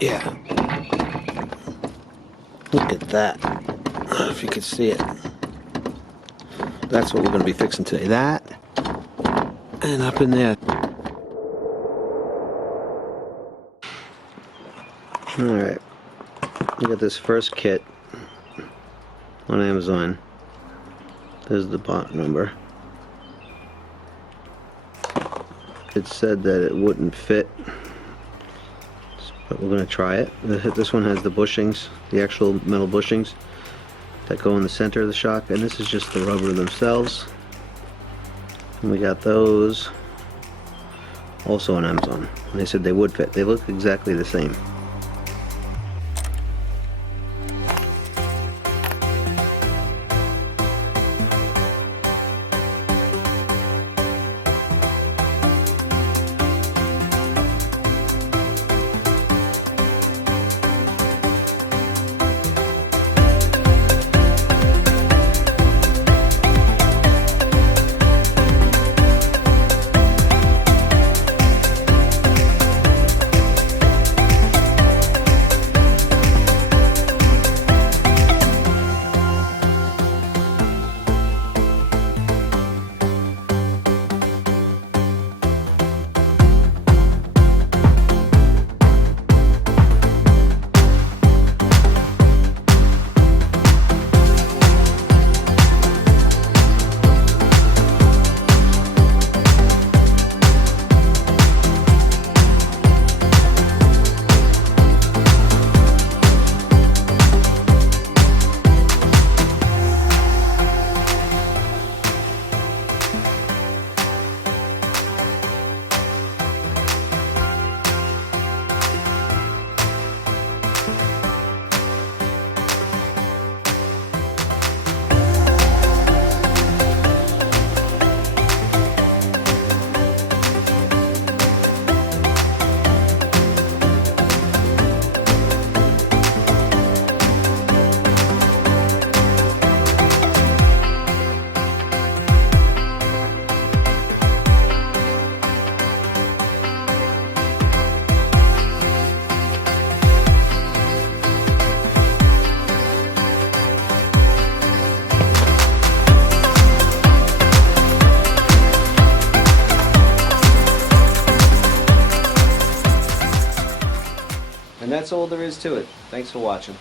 Yeah. Look at that. If you could see it. That's what we're going to be fixing today. That. And up in there. Alright. We got this first kit on Amazon. There's the bot number. It said that it wouldn't fit, but we're going to try it. This one has the bushings, the actual metal bushings that go in the center of the shock, and this is just the rubber themselves. And we got those also on Amazon, and they said they would fit. They look exactly the same. And that's all there is to it. Thanks for watching.